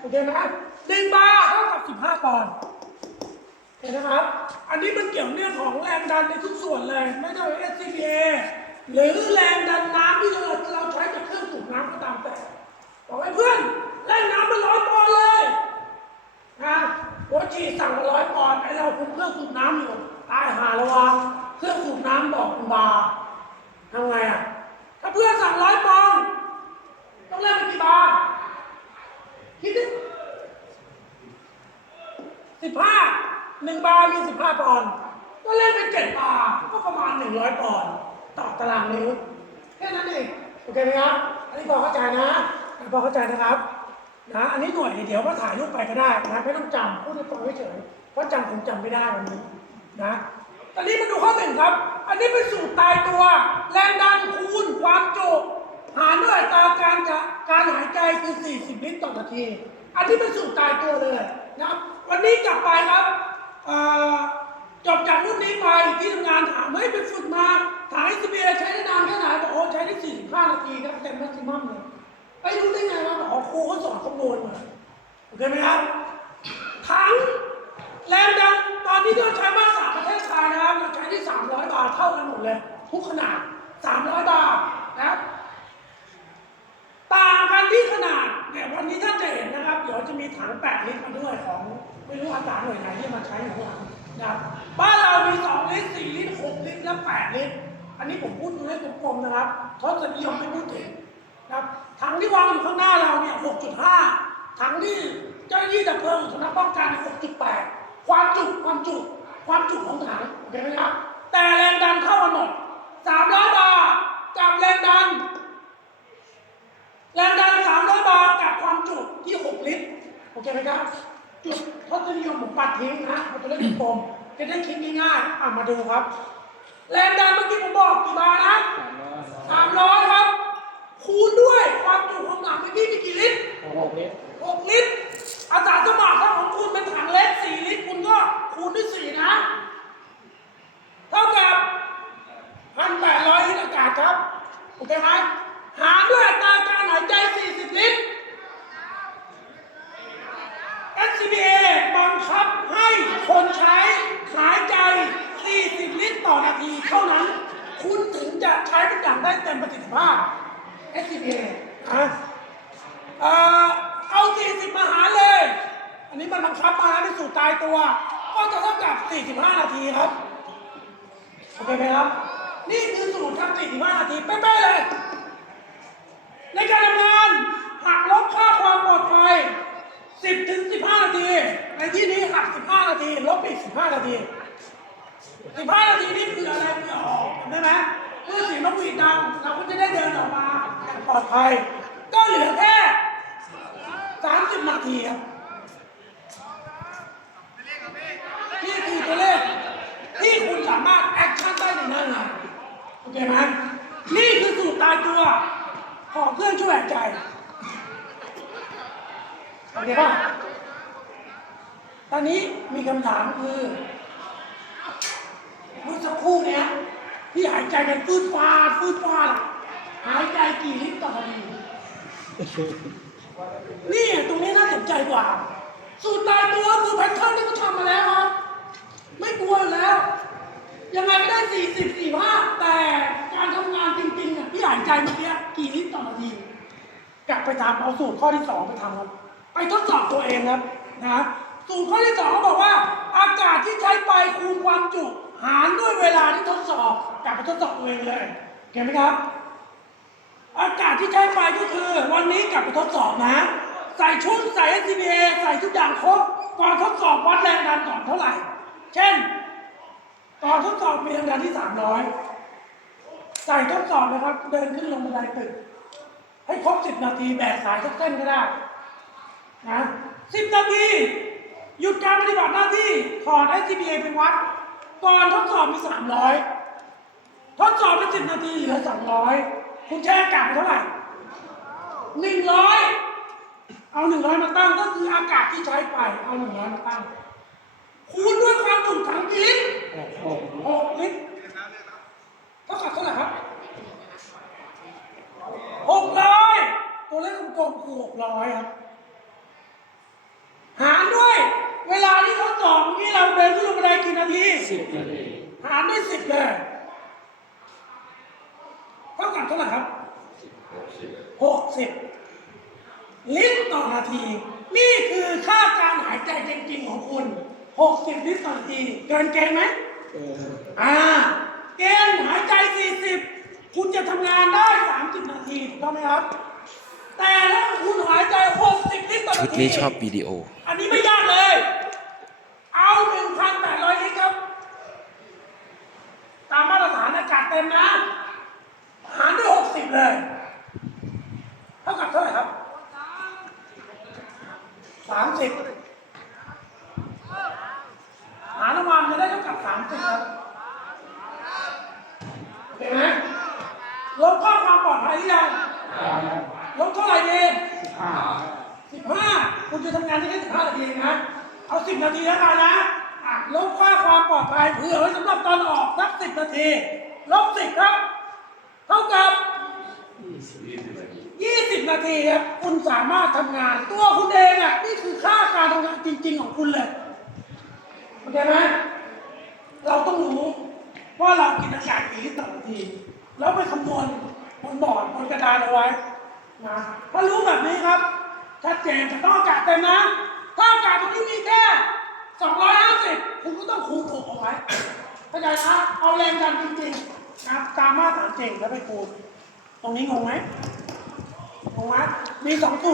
โอเคไหมหนึ่งบาร์เท่ากับสิบห้าปอนด์เห็นนะครับ อันนี้มันเกี่ยวเรื่องของแรงดันในทุกส่วนเลย ไม่ว่าจะเป็น SCBA หรือแรงดันน้ำที่เราเราใช้กับเครื่องสูบน้ำก็ตามแต่บอกให้เพื่อนแรงน้ำมันร้อยปอนด์เลยนะหัวฉีสั่งมาร้อยปอนด์ไอเราคุมเครื่องสูบน้ำอยู่ตายหาแล้ววะเครื่องสูบน้ำบอกเป็นบาทำไงอะถ้าเพื่อนสั่งร้อยปอนด์ต้องเล่นเป็นกี่บาร์ คิดดิสิบห้าหนึ่งบาร์มีสิบห้าปอนด์ก็เล่นเป็นเจ็ดบาร์ก็ประมาณหนึ่งร้อยปอนด์ต่อตารางนิ้วแค่นั้นเองโอเคไหมครับ อันนี้พอเข้าใจนะพอเข้าใจนะครับนะอันนี้หน่วยเดี๋ยวก็ถ่ายรูปไปก็ได้นะไม่ต้องจำพูดให้ฟังเฉยเพราะจำคงจำไม่ได้วันนี้นะตอนนี้มาดูข้อหนึ่งครับ อันนี้เป็นสูตรตายตัว แรงดันคูณความจุหารด้วยตาการจะ การหายใจคือ 40 ลิตรต่อนาที อันนี้เป็นสูตรตายตัวเลยนะครับ วันนี้กลับไปครับจบจากรุ่นนี้ไปที่ทำงานถามเฮ้ยไปฝึกมาถ่ายซีบีใช้ได้นานแค่ไหนบอกโอ้ใช้ได้ 45 นาทีนะเต็มแม็กซิมัมเลยไปรู้ได้ไงวะบอกอ๋อครูเขาสอนคำนวณมาโอเคไหมครับถังแรงดันตอนนี้ที่เราใช้มาตรฐานประเทศไทยนะครับเราใช้ที่ 300 บาทเท่ากันหมดเลยทุกขนาด 300 บาทนะครับ ต่างกันที่ขนาดเนี่ยวันนี้ท่านจะเห็นนะครับ เถัง8ลิตรมาด้วยของไม่รู้อาสาหน่วยไหนที่มาใช้อยู่ข้างหลังนะครับบ้านเรามี2ลิตร4ลิตร6ลิตรและ8ลิตร อันนี้ผมพูดตัวเลขกลมๆนะครับทศนิยมไม่พูดถึงนะครับถังที่วางอยู่ข้างหน้าเราเนี่ย6.5ถังที่เจ้าหน้าที่ดับเพลิงสำนักป้องกัน6.8ความจุความจุความจุของถังโอเคไหมครับแต่แรงดันเท่ากันหมด300บาทกับแรงดัน แรงดัน300 บาทกับความจุที่ 6 ลิตร โอเคไหมครับ จุดทศนิยมผมปัด ทิ้งนะเอาตัวเลขกลมจะได้คิดง่ายๆอะมาดูครับ แรงดันเมื่อกี้ผมบอกกี่บาร์นะ300ครับ คูณด้วยความจุของถังเมื่อกี้มีกี่ลิตรหกลิตร6ลิตรอาสาสมัครถ้าของคุณเป็นถังเล็ก4ลิตรคุณก็คูณด้วย4นะ เท่ากับ1,800ลิตรอากาศครับโอเคไหมหารด้วยอัตราการหายใจ40ลิตร SCBA บัง คับให้คนใช้หายใจ 40 ลิตรต่อนาทีเท่านั้น คุณถึงจะใช้ทุกอย่างได้เต็มประสิทธิภาพ SCBA นะเอ่อเอา 40 มาหารเลย อันนี้มันบังคับมาในสูตรตายตัว ก็จะเท่ากับ 45 นาทีครับ โอเคไหมครับ นี่คือสูตรครับ45 นาทีเป๊ะๆเลย ในการทำงานหักลบค่าความปลอดภัย 10 ถึง 15 นาที ในที่นี้หัก 15 นาที ลบอีก 15 นาที 15 นาทีนี่คืออะไรคือออกได้ไหมเมื่อ เสียงนกหวีดดังเราก็จะได้เดินออกมาอย่างปลอดภัย ก็เหลือแค่30นาทีครับนี่คือตัวเลขที่คุณสามารถแอคชั่นได้ในหน้างานโอเคไหมนี่คือสูตรตายตัวของเครื่องช่วยหายใจโอเคป่ะตอนนี้มีคำถามคือเมื่อสักครู่เนี้ย ที่หายใจกันฟืดฟาดฟืดฟาดอะหายใจกี่ลิตรต่อนาทีนี่ตรงนี้น่าสนใจกว่า สูตรตายตัวคือแพทเทิร์นที่เขาทำมาแล้วครับ ไม่กลัวอยู่แล้ว ยังไงก็ได้40 45แต่การทำงานจริงๆอะที่หายใจเมื่อกี้กี่ลิตรต่อนาทีกลับไปทำเอาสูตรข้อที่2ไปทำครับ ไปทดสอบตัวเองครับนะสูตรข้อที่2เขาบอกว่า อากาศที่ใช้ไปคูณความจุ หารด้วยเวลาที่ทดสอบ กลับไปทดสอบตัวเองเลยเห็นไหมครับ อากาศที่ใช้ไปก็คือ วันนี้กลับไปทดสอบนะ ใส่ชุดใส่ SCBA ใส่ทุกอย่างครบก่อนทดสอบวัดแรงดันก่อนเท่าไหร่ เช่นก่อนทดสอบมีแรงดันที่ 300 ใส่ทดสอบนะครับ เดินขึ้นลงบันไดตึกให้ครบ 10 นาทีแบกสายสักเส้นก็ได้นะ10 นาทีหยุดการปฏิบัติหน้าที่ถอด SCBA ไปวัด ก่อนทดสอบมี 300 ทดสอบไปสิบนาทีเหลือสองร้อยคุณแช่อากาศไปเท่าไหร่หนึ่งร้อยเอาหนึ่งร้อยมาตั้งก็คืออากาศที่ใช้ไป เอาหนึ่งร้อยมาตั้งคูณด้วยความจุถังกี่ลิตรหกลิตรเท่ากัเท่าไหร่ครับหกร้อยตัวเลขกลมๆคือหกร้อยครับหารด้วย เวลาที่ทดสอบนี่เราเดินขึ้นลงบันไดกี่นาทีสิบนาทีหารด้วยสิบเลย ตรต่อนาที นี่คือค่าการหายใจจริงๆของคุณหกสิบลิตรต่อนาที เกินเกณฑ์ไหมเอออ่า เกณฑ์หายใจสี่สิบคุณจะทำงานได้สามสิบนาทีถูกต้องไหมครับ แต่ถ้าคุณหายใจหกสิบลิตรต่อนาทีชุดนี้ชอบวิดีโอ อันนี้ไม่ยากเลย เอาหนึ่งพันแปดร้อยลิตรครับ ตามมาตรฐานอากาศเต็มนะ หารด้วยหกสิบเลย เท่ากับเท่าไหร่ครับสามสิบหารออกมามันจะได้เท่ากับสามสิบครับ เห็นไหมลบข้อความปลอดภัยหรือยังลบเท่าไหร่ดีสิบห้าคุณจะทำงานได้แค่สิบห้านาทีเองนะ เอาสิบนาทีแล้วกันนะลบค่าความปลอดภัยเผื่อไว้สำหรับตอนออกสักสิบนาที ลบสิบครับ เท่ากับยี่สิบนาทีครับคุณสามารถทำงาน ตัวคุณเองอะนี่คือค่าการทำงานจริง ๆ ของคุณเลยเคไหมเราต้องรู้ ว่าเรากินอากาศกี่ลิตรต่อนาที แล้วไปคำนวณบนบอร์ดบนกระดานเอาไว้นะถ้ารู้แบบนี้ครับชัดเจนจะต้องอากาศเต็มนะถ้าอากาศตรงนี้มีแค่250คุณก็ต้องคูณถูกเอาไว้เข้าใจครับเอาแรงดันจริงๆนะครับตามมาตรฐานจริงแล้วไปคูณตรงนี้งงไหมงงไหมมีสองสูตร